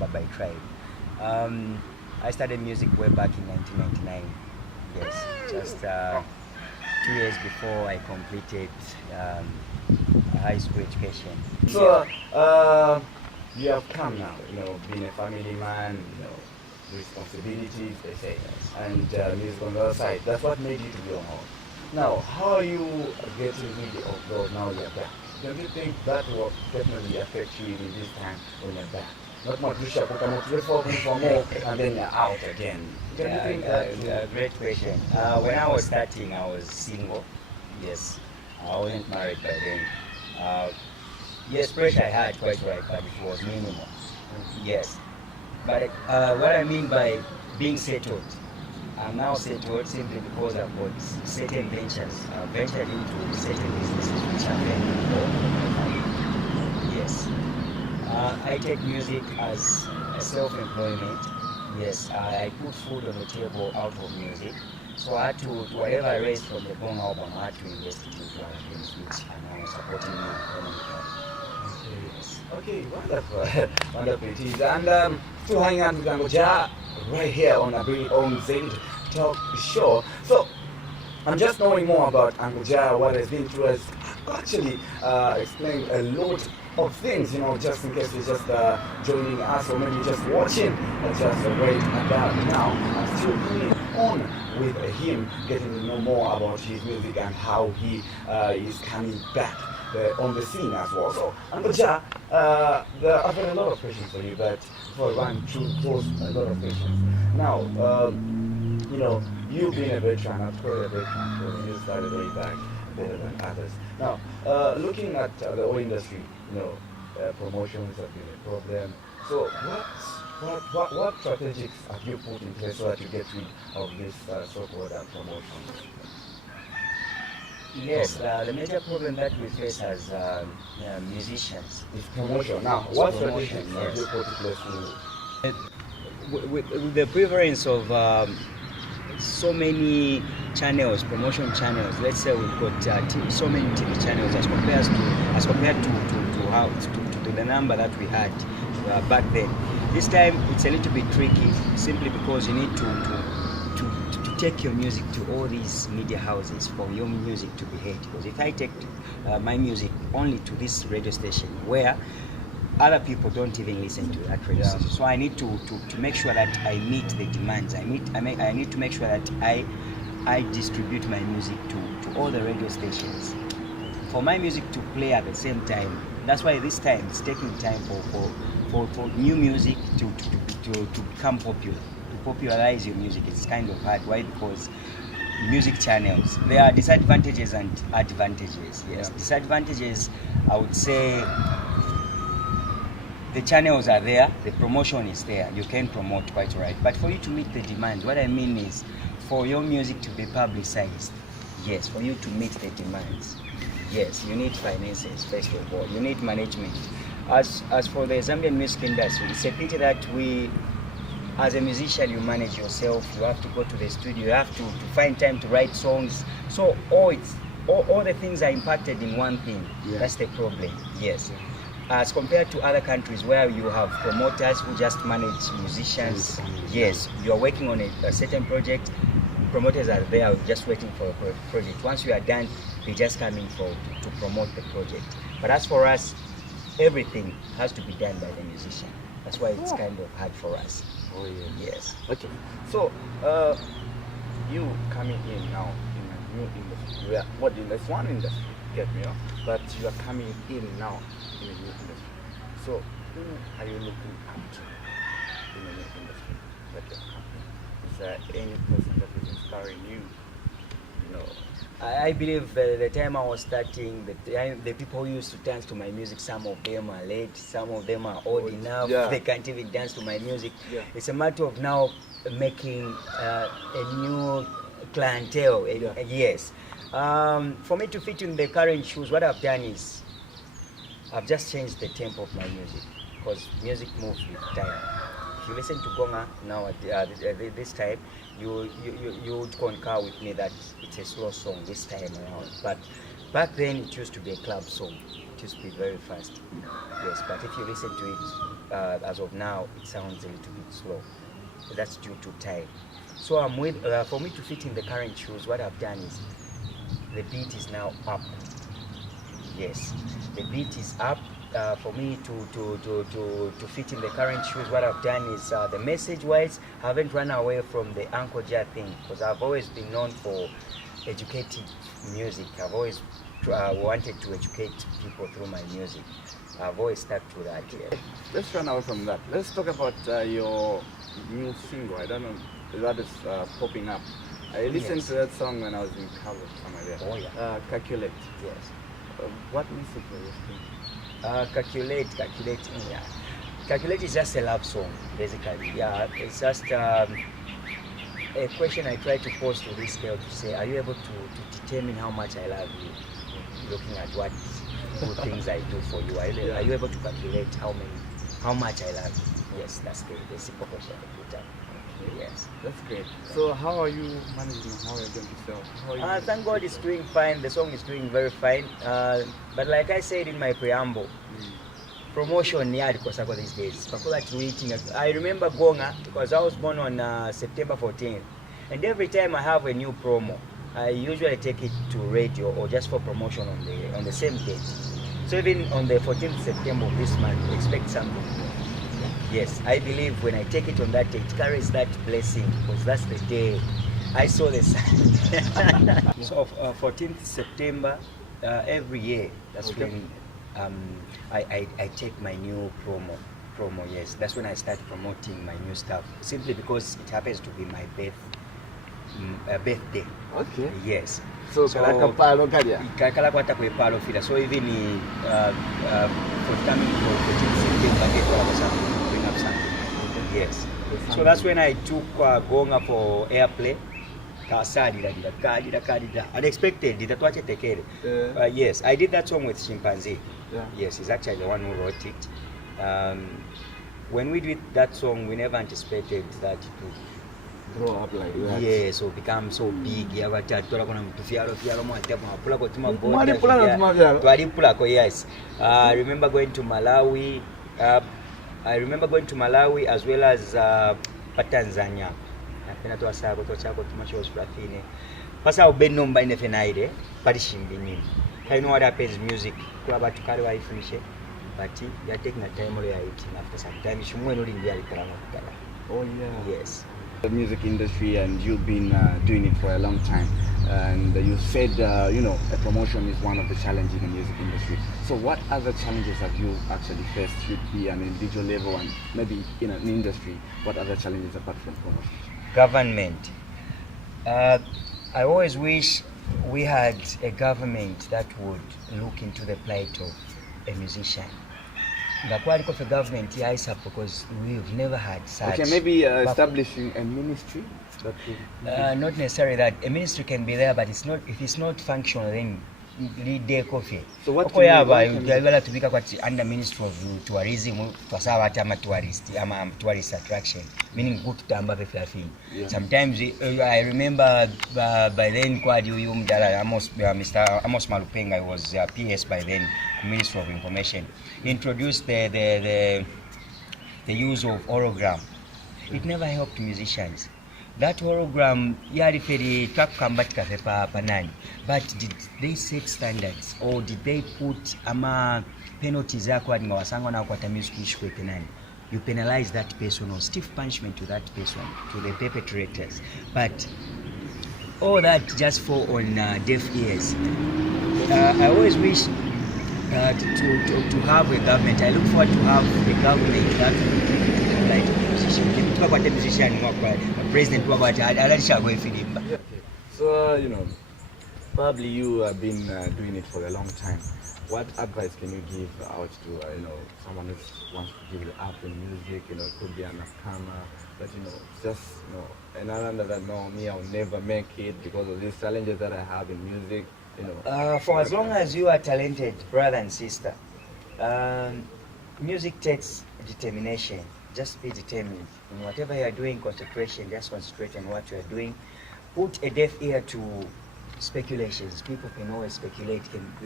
Number by Tribe. I started music way back in 1999. Yes, just 2 years before I completed high school education. So, you have come now, being a family man, responsibilities, they say, and music on the other side. That's what made you to be on hold. Now, how are you getting rid of those now you're back? Don't you think that will definitely affect you in this time when you're back? Not much pressure, but I'm reforming for more, and then you're out again. Don't you think that? Great question. When I was starting, I was single. Yes, I wasn't married by then. Yes, pressure I had quite right, but it was minimal. Yes, but what I mean by being settled, I'm now settled simply because I've got certain ventures. I've ventured into certain businesses which are very important. Yes. I take music as a self-employment. Yes, I put food on the table out of music. So I had to whatever I raised from the Gong album, I had to invest it into other things which are now supporting me economically. Yes. Okay, wonderful. Wonderful it is. And still hanging out with Angoja right here on a very own Zaid Talk Show. So, I'm just knowing more about Angoja, what has been through us. Actually, explain a lot of things, just in case you're just joining us or maybe just watching, just right about now. I'm still going on with him, getting to know more about his music and how he is coming back on the scene as well. So, Angoja, I've got a lot of questions for you, but before I run through those, a lot of questions. Now, you've been a veteran, I've called a veteran, because you started way back better than others. Now, looking at the oil industry, promotions have been a problem. So, what strategies have you put in place so that you get rid of this so-called promotion? Yes, the major problem that we face as musicians is promotion. Now, what strategies promotion, have you yes. put in place to With the prevalence of so many channels, promotion channels. Let's say we've got so many TV channels as compared to the number that we had back then. This time it's a little bit tricky, simply because you need to take your music to all these media houses for your music to be heard. Because if I take my music only to this radio station where other people don't even listen to that radio station, so I need to make sure that I meet the demands. I need to make sure that I distribute my music to all the radio stations for my music to play at the same time. That's why this time it's taking time for new music to become popular. To popularize your music, it's kind of hard. Why? Because music channels, there are disadvantages and advantages. Yes, disadvantages, I would say, the channels are there, the promotion is there, you can promote quite right. But for you to meet the demand, what I mean is for your music to be publicized, yes, for you to meet the demands, yes, you need finances first of all, you need management. As for the Zambian music industry, it's a pity that as a musician, you manage yourself, you have to go to the studio, you have to find time to write songs. So all the things are impacted in one thing. That's the problem, yes. As compared to other countries where you have promoters who just manage musicians, yes, you are working on a certain project, promoters are there just waiting for a project. Once you are done, they just come in to promote the project. But as for us, everything has to be done by the musician. That's why it's kind of hard for us. Oh, Yes. Okay. So, you coming in now in a new industry. We are what in this one industry, get me, but you are coming in now in a new industry. So, who are you looking up to in a new industry that you're coming? Is there any person that is inspiring you? I believe the time I was starting, the people who used to dance to my music, some of them are late, some of them are old enough, they can't even dance to my music. It's a matter of now making a new clientele, yes. For me to fit in the current shoes, what I've done is I've just changed the tempo of my music, because music moves with time. If you listen to Gonga now at this time, you would concur with me that it's a slow song this time around. But Back then it used to be a club song. It used to be very fast. Yes, but if you listen to it as of now, it sounds a little bit slow. That's due to time. So I'm with for me to fit in the current shoes. What I've done is the beat is now up. Yes, the beat is up. For me to fit in the current shoes, what I've done is the message wise, I haven't run away from the Uncle Ja thing, because I've always been known for educating music. I've always wanted to educate people through my music. I've always stuck to that. Yeah. Let's run away from that. Let's talk about your new single. I don't know, that is popping up. I listened to that song when I was in college somewhere there. Oh yeah. Calculate. Yes. What message were you thinking? Calculate. Yeah. Calculate is just a love song, basically. Yeah, it's just a question I try to pose to this girl to say, are you able to determine how much I love you? Looking at what good things I do for you, are you able to calculate how much I love you? Yes, that's the simple question I put up. Yes, that's great. So how are you managing? How are you going to sell? Thank God it's doing fine. The song is doing very fine. But like I said in my preamble, promotion because I got these days. I remember Gonga because I was born on September 14th, and every time I have a new promo, I usually take it to radio or just for promotion on the same date. So even on the 14th September of this month, expect something. Yes, I believe when I take it on that day, it carries that blessing, because that's the day I saw the sun. So 14th September every year, that's when I take my new promo. Yes, that's when I start promoting my new stuff, simply because it happens to be my birthday. Okay. Yes. So kakala kwata kwepalo fila. So even forthcoming for 14th September, bring up something. Yes. So that's when I took Gonga for airplay. Unexpected. Yes, I did that song with Chimpanzee. Yeah. Yes, he's actually the one who wrote it. When we did that song, we never anticipated that it would grow up like that. Yes, so become so big. Yes. I remember going to Malawi. As well as Tanzania. Pasa ubeno mbine fenaide parishimbi nini. I know what happens music. Kwa batu kale wa finish but you are taking a time or editing after some time. Oh yeah. Yes. The music industry, and you've been doing it for a long time, and you said a promotion is one of the challenges in the music industry. So what other challenges have you actually faced? Should be an individual level and maybe in an industry. What other challenges apart from promotion? Government. I always wish we had a government that would look into the plight of a musician. The quality of the government here is up because we've never had such. Okay, maybe establishing a ministry. Not necessarily that. A ministry can be there, but if it's not functional, then lead day coffee. So what can you do? Under Ministry of Tourism, tourist attraction, meaning good to yeah. Sometimes I remember by then Mr. Amos Malupenga was PS by then, Minister of Information, introduced the use of hologram. It never helped musicians. That hologram, but did they set standards, or did they put penalties? You penalize that person, or stiff punishment to that person, to the perpetrators. But all that just fall on deaf ears. I always wish to have a government. I look forward to have a government that will like a musician. President So probably you have been doing it for a long time. What advice can you give out to someone who wants to give it up in music? It could be an upcomer, but just and another that me, I'll never make it because of these challenges that I have in music. For as long as you are talented, brother and sister, music takes determination. Just be determined. In whatever you are doing, concentration, just concentrate on what you are doing. Put a deaf ear to speculations. People can always speculate.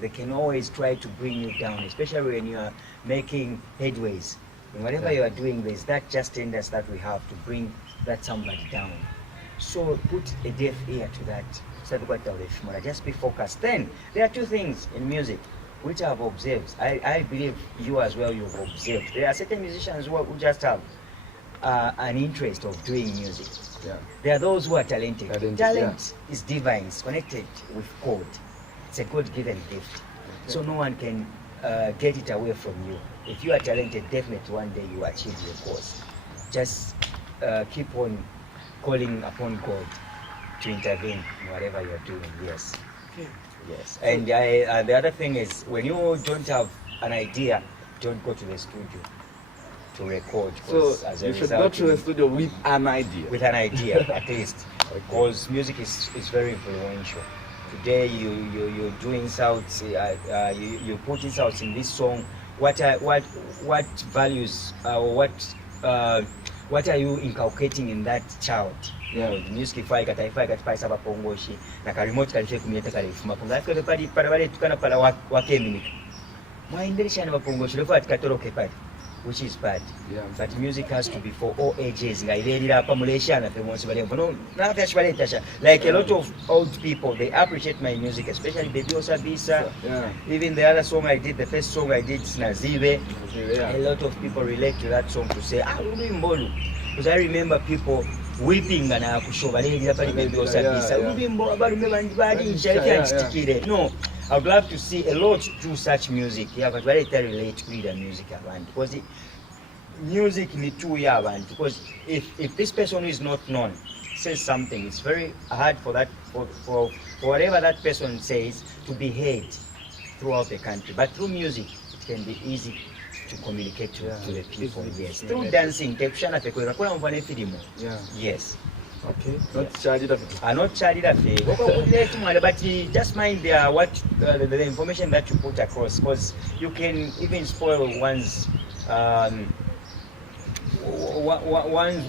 They can always try to bring you down, especially when you are making headways. In whatever you are doing, there's that just tendency that we have to bring that somebody down. So put a deaf ear to that. Just be focused. Then there are two things in music which I've observed. I believe you as well, you've observed. There are certain musicians who just have an interest of doing music. Yeah. There are those who are talented. Talent yeah. is divine, it's connected with God. It's a God-given gift. Okay. So no one can get it away from you. If you are talented, definitely one day you achieve your goals. Just keep on calling upon God to intervene in whatever you're doing. Yes. Okay. Yes. And the other thing is, when you don't have an idea, don't go to the studio to record. So as a you should result, go to the studio with an idea. with an idea at least, because music is very influential. Today you're doing sounds, you put sounds in this song. What values what are you inculcating in that child? Yeah. The music ifai kataifa bapongoshi na karimoti kalife kumileta kalifuma kunga kwa para wale tukana para wakemini mwaendelesha na bapongoshi lefa atikatoroke pale, which is bad. Yeah. But music has to be for all ages. Like a lot of old people, they appreciate my music, especially Baby Osabisa. Yeah. Even the other song I did, the first song I did, Snazive. Yeah. A lot of people relate to that song to say, Mbolu. Because I remember people weeping and I could Baby Osabisa. No, I would love to see a lot through such music. Yeah, but very relate to the music around, because the music need to yaban. Because if this person is not known says something, it's very hard for that for whatever that person says to be heard throughout the country. But through music, it can be easy to communicate to the people. Yes, through dancing. Yeah. Yes. Okay. Not charge it up. Not charge it but just mind the information that you put across, because you can even spoil one's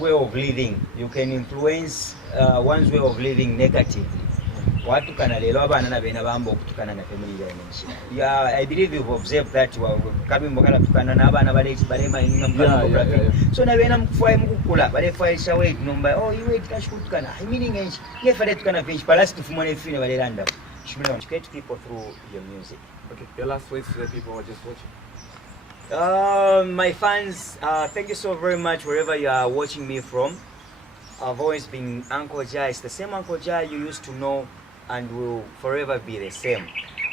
way of living. You can influence one's way of living negative. I believe you've observed that so educate people through your music. Okay, your last words to the people who are just watching. My fans, thank you so very much wherever you are watching me from. I've always been Uncle Jai. It's the same Uncle Jai you used to know and will forever be the same.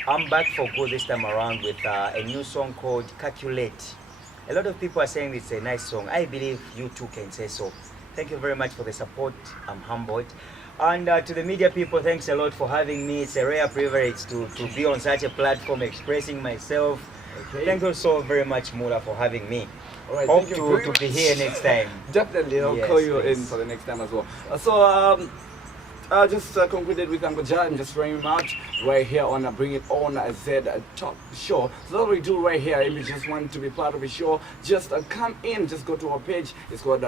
I'm back for good this time around with a new song called Calculate. A lot of people are saying it's a nice song. I believe you too can say so. Thank you very much for the support. I'm humbled. And to the media people, thanks a lot for having me. It's a rare privilege to be on such a platform expressing myself. Okay. Thank you so very much, Mula, for having me. All right, Hope thank you to be here next time. Definitely, I'll Yes, call you yes. in for the next time as well. So I just concluded with Uncle Jai. I'm just very much right here on Bring It On Z Talk Show. So what we do right here, if you just want to be part of the show, just come in, just go to our page. It's called